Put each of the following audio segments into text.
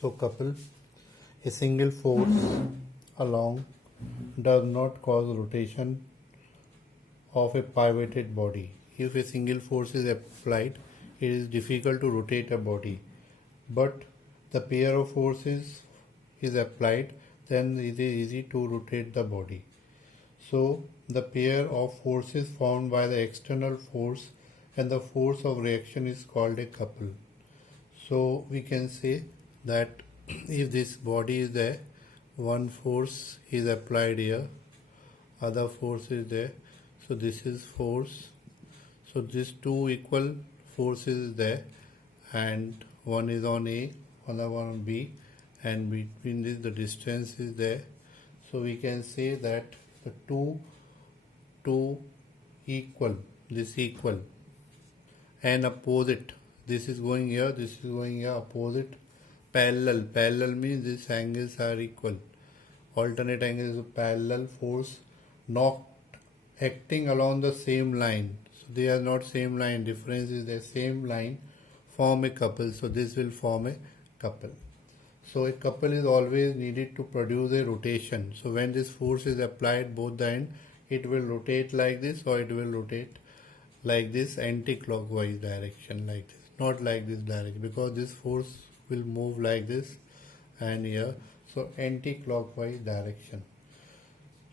So couple, a single force along does not cause rotation of a pivoted body. If a single force is applied, it is difficult to rotate a body. But the pair of forces is applied, then it is easy to rotate the body. So the pair of forces formed by the external force and the force of reaction is called a couple. So we can say that if this body is there, one force is applied here, other force is there, so this is force. So these two equal forces is there, and one is on A, another one on B, and between this the distance is there. So we can say that the two equal, this equal and opposite, this is going here, this is going here, opposite, parallel means these angles are equal, alternate angles is parallel force not acting along the same line, so they are not same line, difference is the same line, form a couple. So this will form a couple. So a couple is always needed to produce a rotation. So when this force is applied both the end, it will rotate like this or it will rotate like this anti-clockwise direction, like this, not like this direction, because this force will move like this and here, so anti-clockwise direction.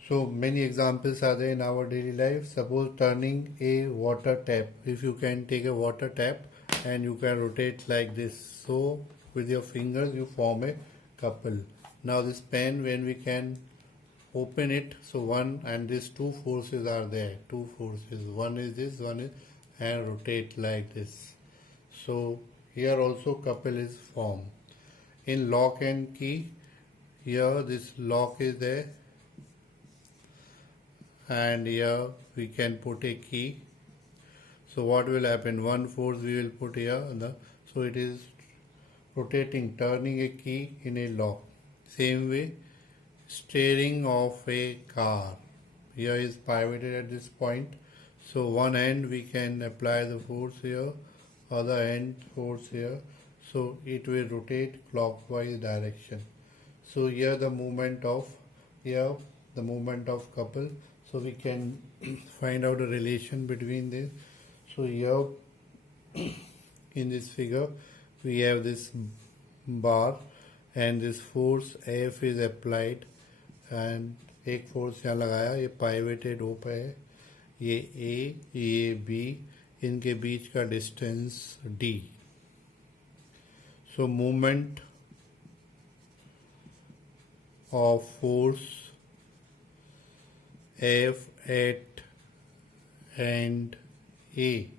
So many examples are there in our daily life. Suppose turning a water tap. If you can take a water tap and you can rotate like this, so with your fingers you form a couple. Now this pen, when we can open it, so one and these two forces are there, two forces, one is this, one is, and rotate like this. So here also couple is formed. In lock and key, here this lock is there, and here we can put a key. So what will happen, one force we will put here, so it is rotating, turning a key in a lock. Same way, steering of a car, here is pivoted at this point, so one end we can apply the force here, other end force here, so it will rotate clockwise direction. So here the movement of couple, so we can find out a relation between this. So here in this figure we have this bar and this force F is applied, and एक force यहाँ लगाया, ये पाइवेटेड हो पे है, ये A ये B, इनके बीच का distance D. So movement of force F at end A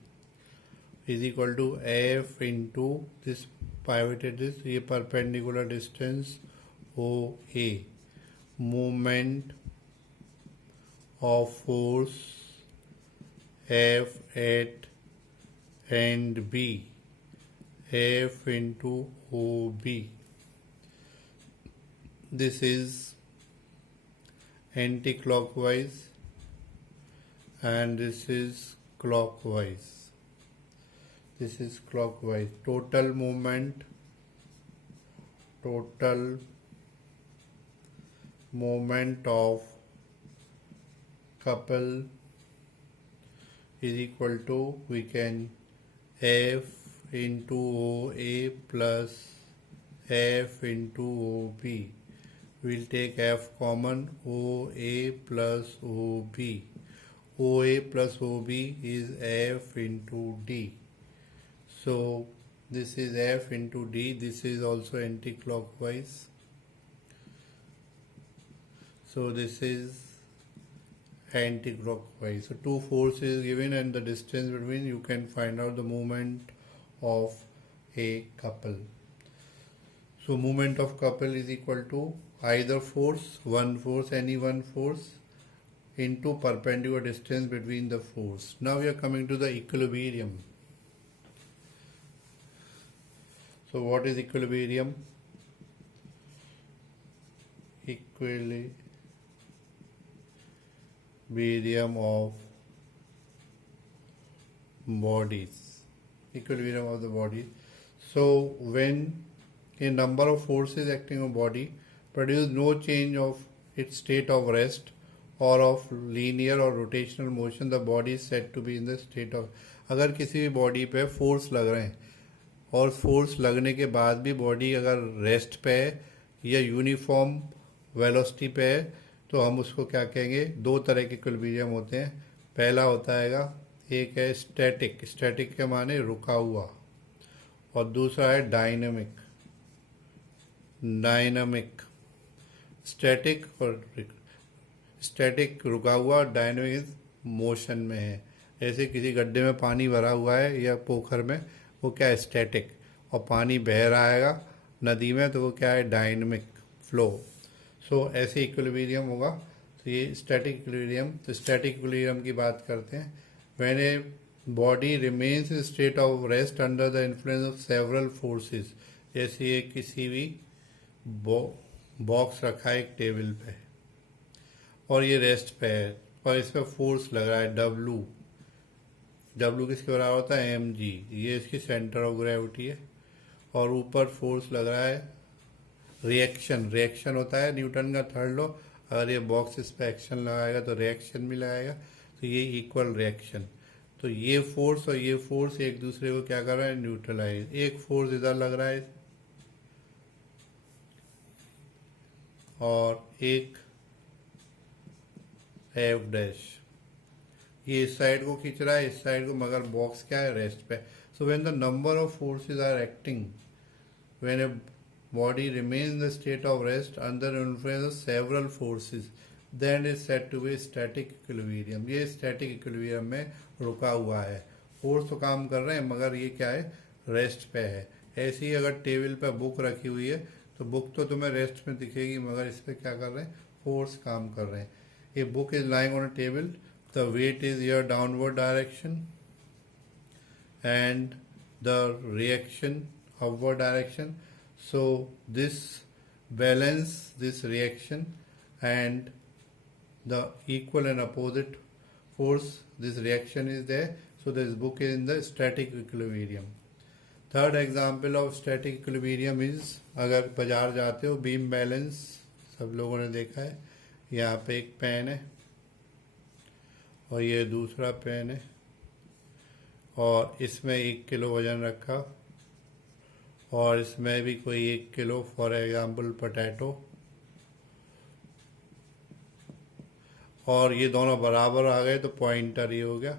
is equal to F into this pivoted, this ये perpendicular distance OA. Movement of force F at end B, F into OB. This is anti-clockwise and this is clockwise. This is clockwise. Total movement of couple is equal to, we can, F into OA plus F into OB. We'll take F common, OA plus OB. OA plus OB is F into D. So this is F into D. This is also anti-clockwise. So this is anti-clockwise. So two forces given and the distance between, you can find out the movement of a couple. So movement of couple is equal to either force, any one force into perpendicular distance between the force. Now we are coming to the equilibrium. So what is equilibrium? Equilibrium of bodies. Equilibrium of the body. So when a number of forces acting on body produce no change of its state of rest or of linear or rotational motion, the body is said to be in the state of. अगर किसी भी body पे force लग रहे हैं और force लगने के बाद भी बॉडी अगर रेस्ट पे है या यूनिफॉर्म वेलोसिटी पे है तो हम उसको क्या कहेंगे, दो तरह के इक्विलिब्रियम होते हैं। पहला होता है एक है स्टैटिक, स्टैटिक के माने रुका हुआ, और दूसरा है डायनामिक, डायनामिक। स्टैटिक और स्टैटिक रुका हुआ, डायनामिक मोशन में है। ऐसे किसी गड्ढे में पानी भरा हुआ है या पोखर में, वो क्या है, स्टैटिक, और पानी बह रहा है नदी में तो वो क्या है, डायनामिक फ्लो। सो ऐसे इक्विलिब्रियम होगा। तो ये स्टैटिक इक्विलिब्रियम। तो स्टैटिक इक्विलिब्रियम की बात करते हैं। When a body remains in state of rest under the influence of several forces, जैसे ये किसी भी बॉक्स रखा है एक टेबल पे और ये रेस्ट पे है और इस पर फोर्स लग रहा है डब्लू, डब्लू किसके बराबर होता है, एम जी, ये इसकी सेंटर ऑफ ग्रेविटी है, और ऊपर फोर्स लग रहा है रिएक्शन, रिएक्शन होता है न्यूटन का थर्ड लॉ, अगर ये बॉक्स इस पर एक्शन लगाएगा तो रिएक्शन भी लगाएगा, तो ये इक्वल रिएक्शन। तो ये फोर्स और ये फोर्स एक दूसरे को क्या कर रहा है, न्यूट्रलाइज। एक फोर्स इधर लग रहा है और एक एफ डैश, ये इस साइड को खींच रहा है, इस साइड को, मगर बॉक्स क्या है, रेस्ट पे। So when the number of forces are acting when a body remains in the state of rest under influence of several forces, then is said to be static equilibrium। ये static equilibrium में रुका हुआ है, force तो काम कर रहे हैं मगर ये क्या है, रेस्ट पे है। ऐसे ही अगर टेबल पे बुक रखी हुई है तो बुक तो तुम्हें रेस्ट में दिखेगी मगर इस पर क्या कर रहे हैं, फोर्स काम कर रहे हैं। A book is lying on a table, the weight is your downward direction and the reaction upward direction. So this balance this reaction and the equal and opposite force, this reaction is there, so this book is in the static equilibrium. Third example of static equilibrium is, अगर बाजार जाते हो, beam balance सब लोगों ने देखा है। यहाँ पे एक पेन है और ये दूसरा पेन है और इसमें 1 किलो वजन रखा और इसमें भी कोई 1 किलो, फॉर एग्जाम्पल पोटैटो, और ये दोनों बराबर आ गए तो पॉइंटर ये हो गया।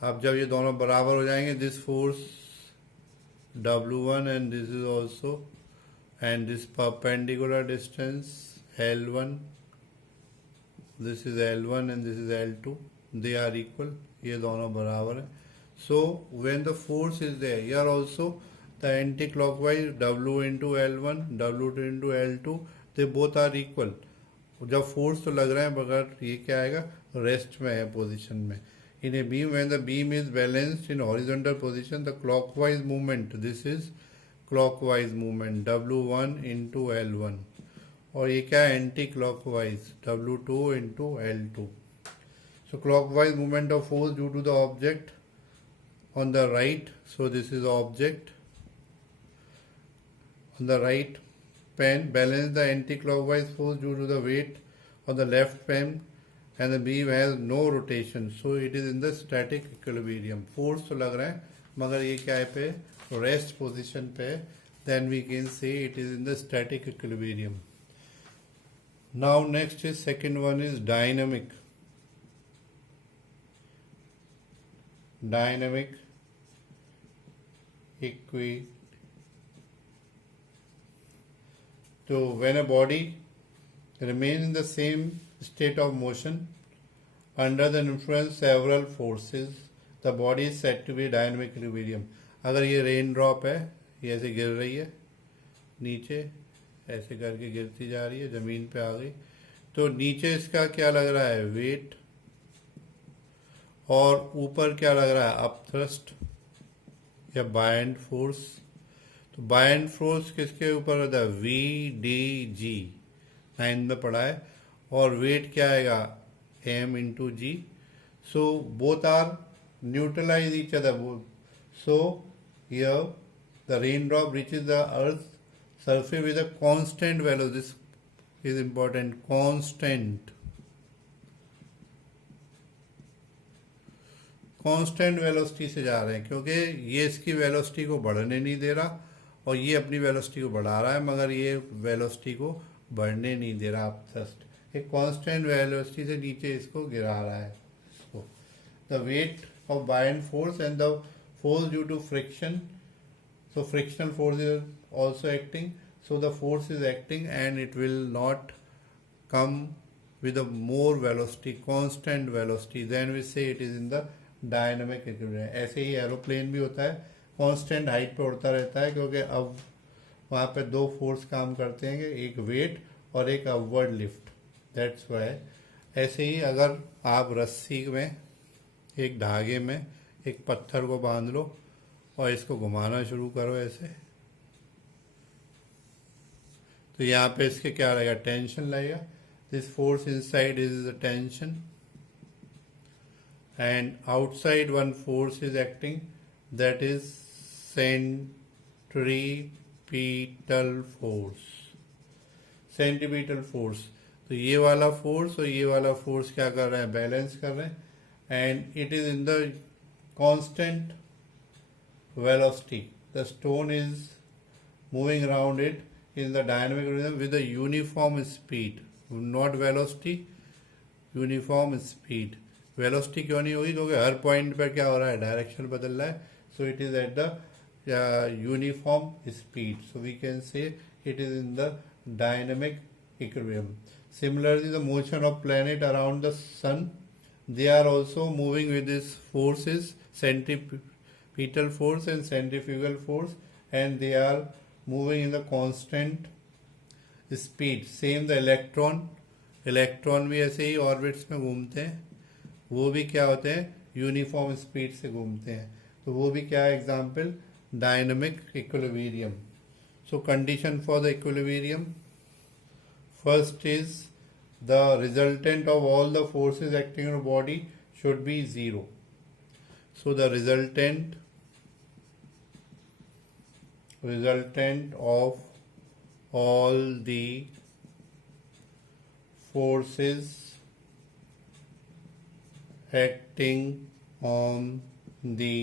अब जब ये दोनों बराबर हो जाएंगे, this force W1 and this is also, and this perpendicular distance L1, this is L1 and this is L2, they are equal, ये दोनों बराबर है। So when the force is there, here also the anti-clockwise W into L1, W2 into L2, they both are equal। जब force तो लग रहा है मगर ये क्या आएगा, रेस्ट में है पोजीशन में। In a beam when the beam is balanced in horizontal position, the clockwise movement, this is clockwise movement W1 into L1, और ये क्या है, anti clockwise W2 into L2। So clockwise movement of force due to the object on the right, so this is object on the right pen, balance the anti-clockwise force due to the weight on the left pen, and the beam has no rotation, so it is in the static equilibrium। force तो लग रहा है मगर ये क्या है पे, rest position पे, then we can say it is in the static equilibrium। now next is second one is dynamic, dynamic equilibrium। So when a body remains in the same state of motion under the influence of several forces, the body is said to be dynamic equilibrium। अगर ये rain drop है, ये ऐसे गिर रही है नीचे, ऐसे करके गिरती जा रही है, जमीन पे आ गई, तो नीचे इसका क्या लग रहा है, वेट, और ऊपर क्या लग रहा है, अपथ्रस्ट या बायंड फोर्स। तो बायंड फोर्स किसके ऊपर होता है, VDG, 9 में पढ़ा है, और वेट क्या आएगा, M into G। So both are neutralise each other. So here the rain drop reaches the earth surface with a constant velocity. This is important. Constant velocity से जा रहे हैं, क्योंकि ये इसकी वेलोसिटी को बढ़ने नहीं दे रहा और ये अपनी वेलोसिटी को बढ़ा रहा है, मगर ये वेलोसिटी को बढ़ने नहीं दे रहा। आप जस्ट एक कांस्टेंट वेलोसिटी से नीचे इसको गिरा रहा है। इसको the weight of buoyant force and the force due to friction, so frictional force is also acting, so the force is acting and it will not come with a more velocity, constant velocity, then we say it is in the dynamic equilibrium। ऐसे ही aeroplane भी होता है, constant height पे उड़ता रहता है, क्योंकि अब वहाँ पे दो फोर्स काम करते हैं, एक वेट और एक अपवर्ड लिफ्ट, दैट्स वाई। ऐसे ही अगर आप रस्सी में एक धागे में एक पत्थर को बांध लो और इसको घुमाना शुरू करो ऐसे, तो यहाँ पे इसके क्या रहेगा, टेंशन लगेगा। This force inside is the tension and outside one force is acting, that is centripetal force. Centripetal force, तो ये वाला फोर्स और ये वाला फोर्स क्या कर रहे हैं, बैलेंस कर रहे हैं, and it is in the constant velocity. The stone is moving around it in the dynamic rhythm with a uniform speed, not velocity, uniform speed। velocity क्यों नहीं होगी, क्योंकि हर पॉइंट पर क्या हो रहा है, डायरेक्शन बदल रहा है, so it is at the uniform speed, so we can say it is in the dynamic equilibrium। Similarly, the motion of planet around the sun, they are also moving with these forces, centripetal force and centrifugal force, and they are moving in the constant speed। Same the electron भी ऐसे ही orbits में घूमते हैं, वो भी क्या होते हैं, यूनिफॉर्म स्पीड से घूमते हैं, तो वो भी क्या है, example dynamic equilibrium. So condition for the equilibrium, first is the resultant of all the forces acting on body should be zero. So the resultant of all the forces acting on the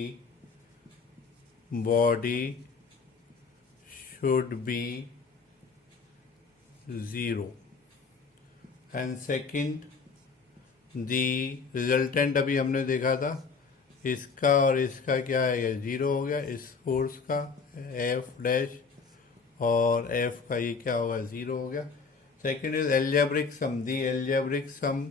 body should be zero। And second, the resultant अभी हमने देखा था, इसका और इसका क्या है, zero हो गया, इस फोर्स का एफ डैश और एफ का ये क्या होगा, जीरो हो गया। Second is algebraic sum, the algebraic sum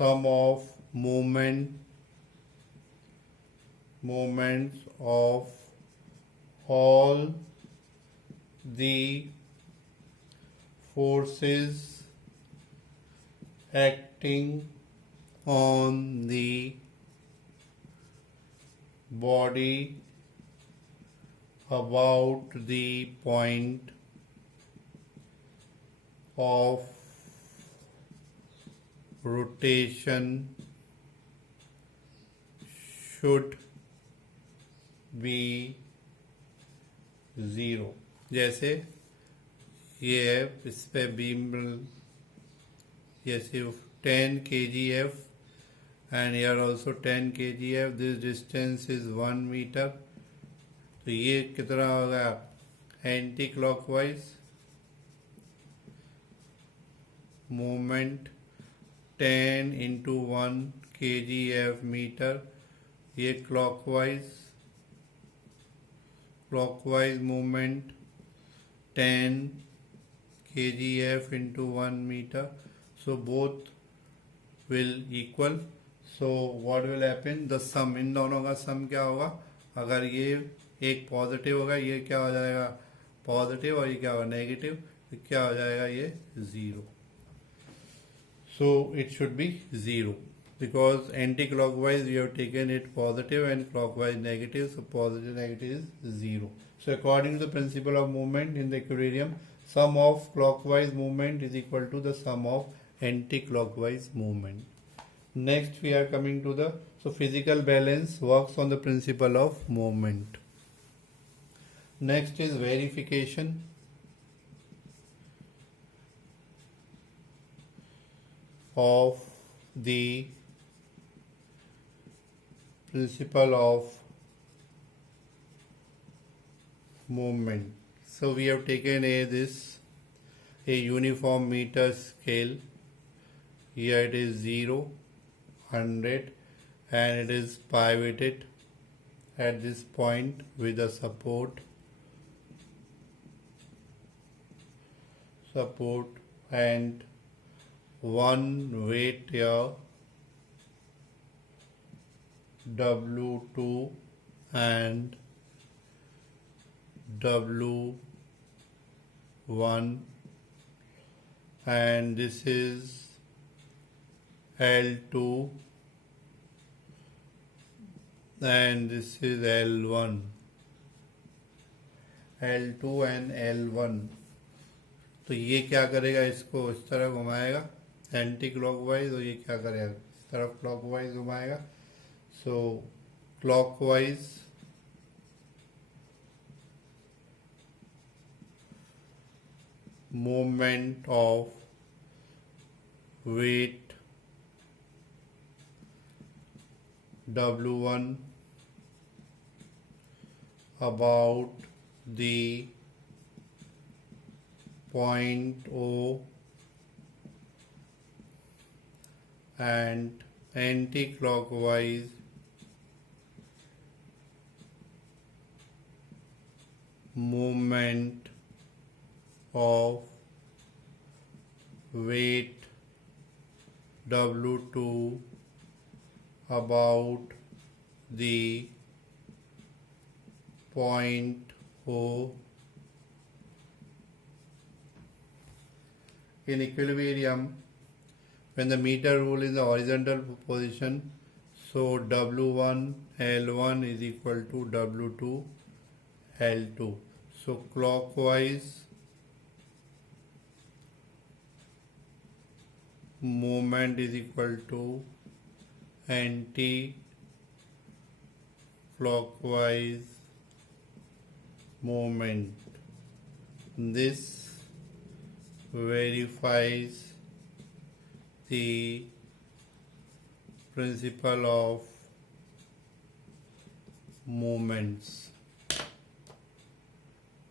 of moments of all the forces acting on the body about the point of rotation should be zero। जैसे ये है, इस पे beam yes, 10 kgf and here also 10 kgf, this distance is 1 meter, तो ये कितना होगा, anti clockwise movement 10 into 1 kgf metre, ये clockwise movement 10 kgf into 1 meter, so both will equal। so what will happen, the sum, इन दोनों का सम क्या होगा, अगर ये एक पॉजिटिव होगा, ये क्या हो जाएगा, पॉजिटिव, और ये क्या होगा, नेगेटिव, तो क्या हो जाएगा, ये zero. so it should be zero because anti-clockwise we have taken it positive and clockwise negative, so positive negative is zero। so according to the principle of movement in the equilibrium, sum of clockwise movement is equal to the sum of anti-clockwise movement। next we are coming to the So physical balance works on the principle of movement. Next is verification of the principle of movement. So we have taken a uniform meter scale. Here it is 0, 100, and it is pivoted at this point with a support and one weight here W2 and W1, and this is L2 and this is L1, L2 and L1. तो ये क्या करेगा, इसको इस तरह घुमाएगा anti clockwise, और ये क्या करेगा इस तरफ क्लॉकवाइज घुमाएगा. सो clockwise movement of weight W1 about the point O and anti-clockwise movement of weight W2 about the point O. In equilibrium, when the meter rule is in the horizontal position, so W1 L1 is equal to W2 L2. So clockwise movement is equal to anti-clockwise movement. This verifies the principle of movements.